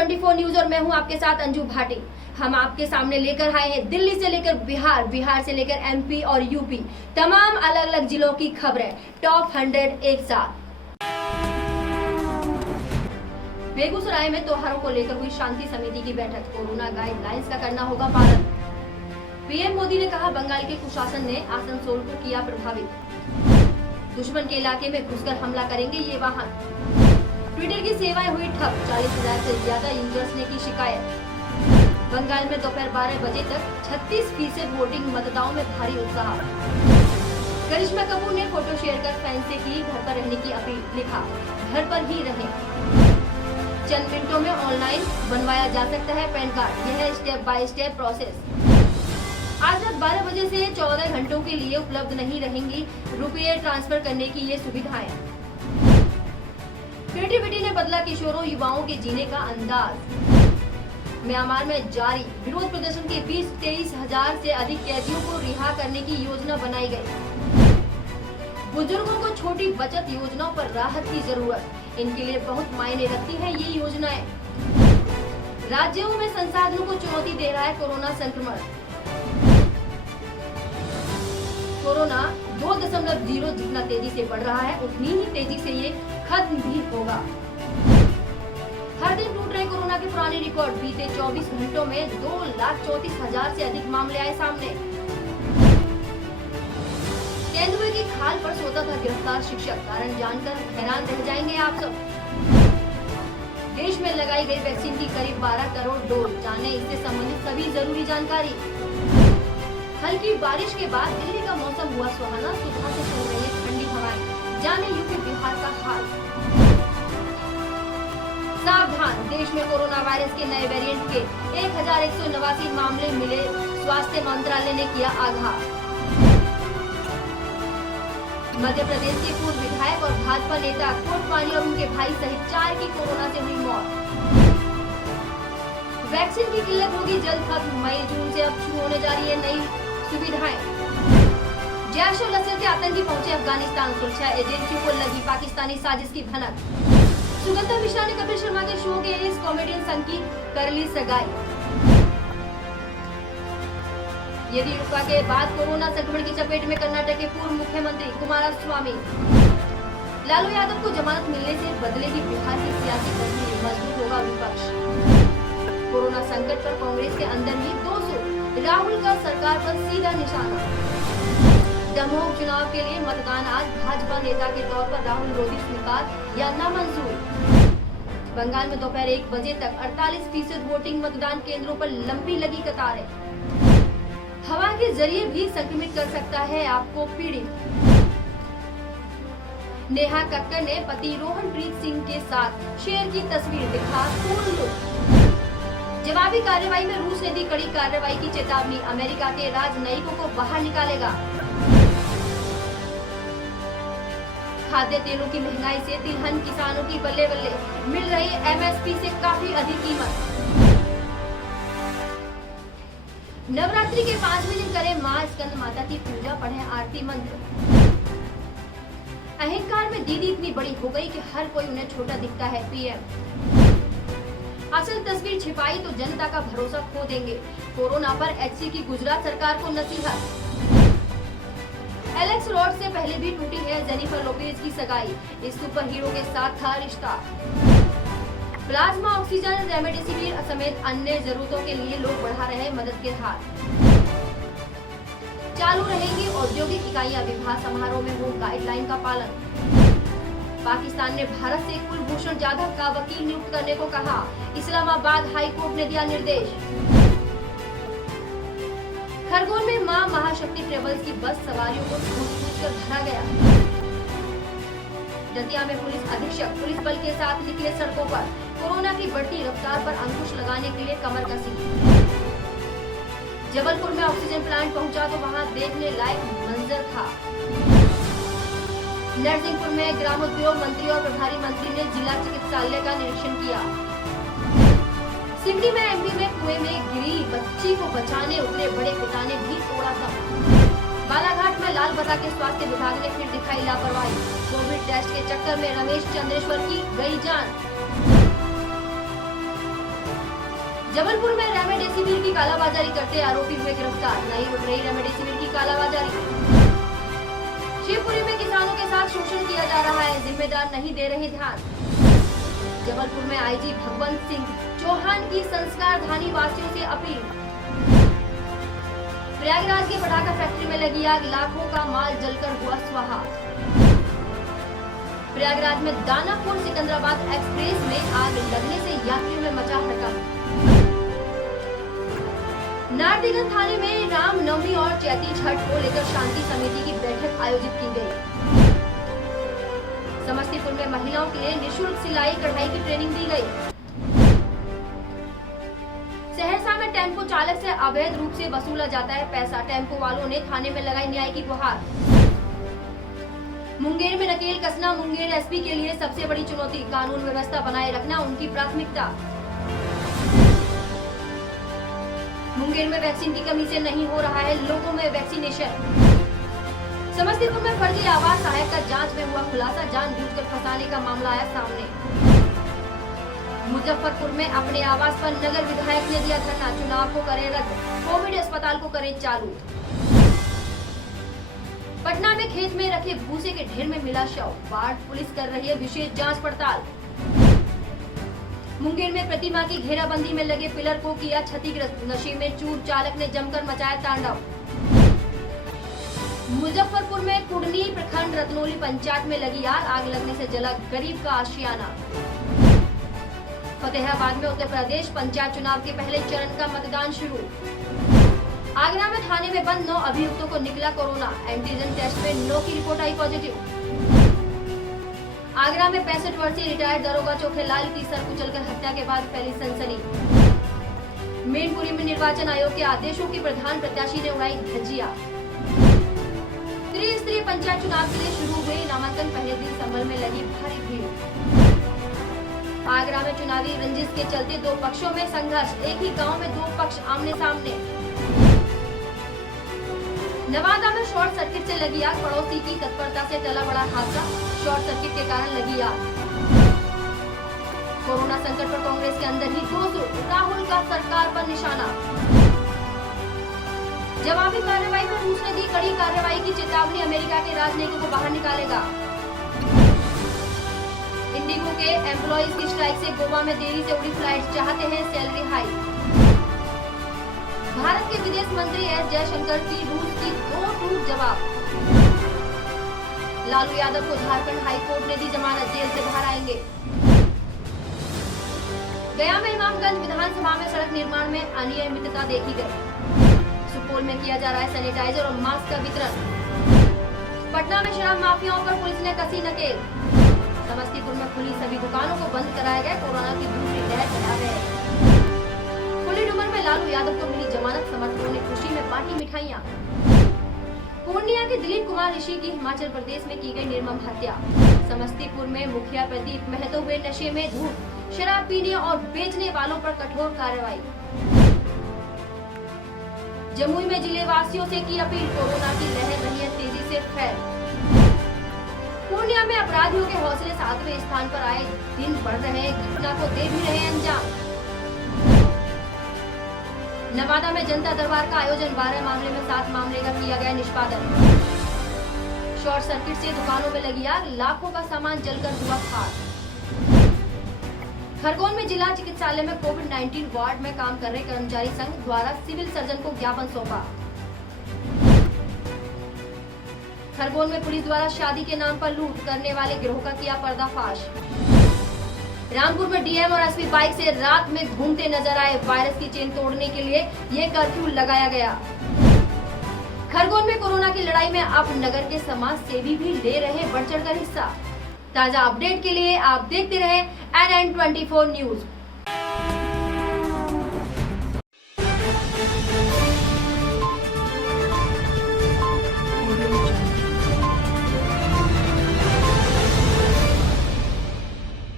24 news और मैं हूं आपके साथ अंजू भाटी। हम आपके सामने लेकर आए हैं दिल्ली से लेकर बिहार, बिहार से लेकर एमपी और यूपी, तमाम अलग अलग जिलों की खबरें। टॉप 100 एक साथ। बेगूसराय में त्योहारों को लेकर हुई शांति समिति की बैठक। कोरोना गाइडलाइंस का करना होगा पालन। पीएम मोदी ने कहा, बंगाल के कुशासन ने आसनसोल को किया प्रभावित। दुश्मन के इलाके में घुसकर हमला करेंगे ये वाहन। ट्विटर की सेवाएं हुई ठप, 40,000 से ज्यादा यूजर्स ने की शिकायत। बंगाल में दोपहर 12 बजे तक 36% वोटिंग, मतदाताओं में भारी उत्साह। करिश्मा कपूर ने फोटो शेयर कर फैन से की घर पर रहने की अपील। लिखा, घर पर ही रहें। चंद मिनटों में ऑनलाइन बनवाया जा सकता है पैन कार्ड। यह है स्टेप बाय स्टेप प्रोसेस। आज रात 12 बजे से 14 घंटों के लिए उपलब्ध नहीं रहेंगी रुपये ट्रांसफर करने की ये सुविधाएं। क्रिएटिविटी ने बदला किशोरों युवाओं के जीने का अंदाज। म्यांमार में जारी विरोध प्रदर्शन के बीच 23,000 से अधिक कैदियों को रिहा करने की योजना बनाई गई। बुजुर्गों को छोटी बचत योजनाओं पर राहत की जरूरत, इनके लिए बहुत मायने रखती है ये योजनाएं। राज्यों में संसाधनों को चुनौती दे रहा है कोरोना संक्रमण। कोरोना 2.0 जितना तेजी से बढ़ रहा है, उतनी ही तेजी से ये खत्म भी होगा। हर दिन टूट रहे कोरोना के पुराने रिकॉर्ड। बीते 24 घंटों में 2,34,000 से अधिक मामले आए सामने। तेंदुए की खाल पर सोता था गिरफ्तार शिक्षक, कारण जानकर हैरान रह जाएंगे आप सब। देश में लगाई गई वैक्सीन की करीब 12 करोड़ डोज, जाने इससे संबंधित सभी जरूरी जानकारी। हल्की बारिश के बाद दिल्ली का मौसम हुआ सुहाना, सुबह से चल रही है ठंडी हवाएं, जाने यूपी बिहार का हाल। सावधान, देश में कोरोना वायरस के नए वेरिएंट के 1,189 मामले मिले, स्वास्थ्य मंत्रालय ने किया आगाह। मध्य प्रदेश के पूर्व विधायक और भाजपा नेता कोटवानी और उनके भाई सहित 4 की कोरोना से हुई मौत। वैक्सीन की किल्लत होगी जल्द खत्म, मई जून से अब शुरू होने जा रही है नई सुविधाएं। जैश और लश्कर के आतंकी पहुंचे अफगानिस्तान, सुरक्षा एजेंसियों को लगी पाकिस्तानी साजिश की भनक। सुगंधा मिश्रा ने कपिल शर्मा के शो के इस कॉमेडियन संग की कर ली सगाई। येदियुरप्पा के बाद कोरोना संक्रमण की चपेट में कर्नाटक के पूर्व मुख्यमंत्री कुमारस्वामी। लालू यादव को जमानत मिलने से बदलेगी बिहार की सियासी तस्वीर, मजबूत होगा विपक्ष। कोरोना संकट पर कांग्रेस के अंदर ही 200, राहुल का सरकार पर सीधा निशाना। दमोह चुनाव के लिए मतदान आज, भाजपा नेता के तौर पर राहुल रोधी स्वीकार या नामंजूर। बंगाल में दोपहर 1 बजे तक 48% वोटिंग, मतदान केंद्रों पर लंबी लगी कतारें। हवा के जरिए भी संक्रमित कर सकता है आपको पीड़ित। नेहा कक्कर ने पति रोहनप्रीत सिंह के साथ शेयर की तस्वीर, दिखा कूल लुक। जवाबी कार्रवाई में रूस ने दी कड़ी कार्रवाई की चेतावनी, अमेरिका के राजनयिकों को बाहर निकालेगा। खाद्य तेलों की महंगाई से तिलहन किसानों की बल्ले बल्ले, मिल रही एमएसपी से काफी अधिक कीमत। नवरात्रि के 5वें दिन करें मां स्कंद माता की पूजा, पढ़ें आरती मंत्र। अहंकार में दीदी इतनी बड़ी हो गई कि हर कोई उन्हें छोटा दिखता है, पीएम। असल तस्वीर छिपाई तो जनता का भरोसा खो देंगे। कोरोना पर एचसी की गुजरात सरकार को नसीहत। एलेक्स रॉड से पहले भी टूटी है जेनिफर लोपेज की सगाई, इस सुपर हीरो के साथ था रिश्ता। प्लाज्मा, ऑक्सीजन, रेमडेसिविर समेत अन्य जरूरतों के लिए लोग बढ़ा रहे मदद के हाथ। चालू रहेंगी औद्योगिक इकाइयां, विवाह समारोह में हो गाइडलाइन का पालन। पाकिस्तान ने भारत से कुलभूषण जाधव का वकील नियुक्त करने को कहा, इस्लामाबाद हाई कोर्ट ने दिया निर्देश। खरगोन में मां महाशक्ति ट्रेवल्स की बस सवारियों को ठूस कर भरा गया। दतिया में पुलिस अधीक्षक पुलिस बल के साथ निकले सड़कों पर, कोरोना की बढ़ती रफ्तार पर अंकुश लगाने के लिए कमर कसी। जबलपुर में ऑक्सीजन प्लांट पहुंचा तो वहां देखने लायक मंजर था। नरसिंहपुर में ग्रामोद्योग मंत्री और प्रभारी मंत्री ने जिला चिकित्सालय का निरीक्षण किया। सिवनी में एमपी में कुएं में गिरी बच्ची को बचाने उतरे बड़े पिता ने भी तोड़ा दम। बालाघाट में लाल बता के स्वास्थ्य विभाग ने फिर दिखाई लापरवाही, कोविड टेस्ट के चक्कर में रमेश चंद्रेश्वर की गई जान। जबलपुर में रेमडेसिविर की कालाबाजारी करते आरोपी हुए गिरफ्तार, नहीं उठ रही रेमडेसिविर की कालाबाजारी। शिवपुरी में किसानों के साथ शोषण किया जा रहा है, जिम्मेदार नहीं दे रहे ध्यान। जबलपुर में आईजी भगवंत सिंह चौहान की संस्कार धानी वासियों से अपील। प्रयागराज के पटाखा फैक्ट्री में लगी आग, लाखों का माल जलकर हुआ स्वाहा। प्रयागराज में दानापुर सिकंदराबाद एक्सप्रेस में आग लगने से यात्रियों में मचा हड़कंप। नारदीगंज थाने में रामनवमी और चैती छठ को लेकर शांति समिति की बैठक आयोजित की गई। समस्तीपुर में महिलाओं के लिए निःशुल्क सिलाई कढ़ाई की ट्रेनिंग दी गई। सहरसा में टेम्पो चालक से अवैध रूप से वसूला जाता है पैसा, टेम्पो वालों ने थाने में लगाई न्याय की गुहार। मुंगेर में नकेल कसना मुंगेर एसपी के लिए सबसे बड़ी चुनौती, कानून व्यवस्था बनाए रखना उनकी प्राथमिकता। मुंगेर में वैक्सीन की कमी से नहीं हो रहा है लोगों में वैक्सीनेशन। समस्तीपुर में फर्जी आवास सहायक का जांच में हुआ खुलासा, जानबूझकर फंसाने का मामला आया सामने। मुजफ्फरपुर में अपने आवास पर नगर विधायक ने दिया धरना, चुनाव को करें रद्द, कोविड अस्पताल को करें चालू। पटना में खेत में रखे भूसे के ढेर में मिला शव, बाढ़ पुलिस कर रही है विशेष जांच पड़ताल। मुंगेर में प्रतिमा की घेराबंदी में लगे पिलर को किया क्षतिग्रस्त, नशे में चूर चालक ने जमकर मचाया तांडव। मुजफ्फरपुर में कुडनी प्रखंड रत्नोली पंचायत में लगी आग लगने से जला गरीब का आशियाना। फतेहाबाद में उत्तर प्रदेश पंचायत चुनाव के पहले चरण का मतदान शुरू। आगरा में थाने में बंद 9 अभियुक्तों को निकला कोरोना, एंटीजन टेस्ट में 9 की रिपोर्ट आई पॉजिटिव। आगरा में 65 वर्षीय रिटायर्ड दरोगा चोखेलाल की सर कुचलकर हत्या के बाद फैली सनसनी। मैनपुरी में निर्वाचन आयोग के आदेशों की प्रधान प्रत्याशी ने उड़ाई धज्जियां। त्रिस्तरीय पंचायत चुनाव के लिए शुरू हुए नामांकन, पहले दिन संभल में लगी भारी भीड़। आगरा में चुनावी रंजिश के चलते 2 पक्षों में संघर्ष, एक ही गांव में 2 पक्ष आमने सामने। नवादा में शॉर्ट सर्किट से लगी आग, पड़ोसी की तत्परता से टला बड़ा हादसा, शॉर्ट सर्किट के कारण लगी आग। कोरोना संकट पर कांग्रेस के अंदर ही दोष, राहुल का सरकार पर निशाना। जवाबी कार्रवाई पर रूस ने दी कड़ी कार्रवाई की चेतावनी, अमेरिका के राजनयिकों को बाहर निकालेगा। इंडिगो के एम्प्लॉइज की स्ट्राइक से गोवा में देरी से उड़ी फ्लाइट, चाहते हैं सैलरी हाइक। भारत के विदेश मंत्री एस जयशंकर की रूस की 2 टूक जवाब। लालू यादव को झारखंड हाई कोर्ट ने दी जमानत, जेल से बाहर आएंगे। गया में इमामगंज विधानसभा में सड़क निर्माण में अनियमितता देखी गई। सुपौल में किया जा रहा है सैनिटाइजर और मास्क का वितरण। पटना में शराब माफियाओं पर पुलिस ने कसी नकेल। समस्तीपुर में खुली सभी दुकानों को बंद कराया गया, कोरोना की दूसरी लहर फैला गई। खुली डूमर में लालू यादव को मिली जमानत, समर्थकों ने खुशी में बांटी मिठाइयां। पूर्णिया के दिलीप कुमार ऋषि की हिमाचल प्रदेश में की गई निर्मम हत्या। समस्तीपुर में मुखिया प्रदीप महतो हुए नशे में धूत, शराब पीने और बेचने वालों पर कठोर कार्रवाई। जमुई में जिले वासियों से की अपील, कोरोना की लहर रही है तेजी से फैल। पूर्णिया में अपराधियों के हौसले 7वें स्थान पर आए दिन बढ़ रहे हैं, घटना को दे भी रहे अंजाम। नवादा में जनता दरबार का आयोजन, 12 मामले में 7 मामले का किया गया निष्पादन। शॉर्ट सर्किट से दुकानों में लगी आग, लाखों का सामान जलकर हुआ खाक। खरगोन में जिला चिकित्सालय में कोविड-19 वार्ड में काम कर रहे कर्मचारी संघ द्वारा सिविल सर्जन को ज्ञापन सौंपा। खरगोन में पुलिस द्वारा शादी के नाम पर लूट करने वाले गिरोह का किया पर्दाफाश। रामपुर में डीएम और एसपी बाइक से रात में घूमते नजर आए, वायरस की चेन तोड़ने के लिए ये कर्फ्यू लगाया गया। खरगोन में कोरोना की लड़ाई में अब नगर के समाज सेवी भी ले रहे बढ़ चढ़कर हिस्सा। ताजा अपडेट के लिए आप देखते रहे NN24 न्यूज।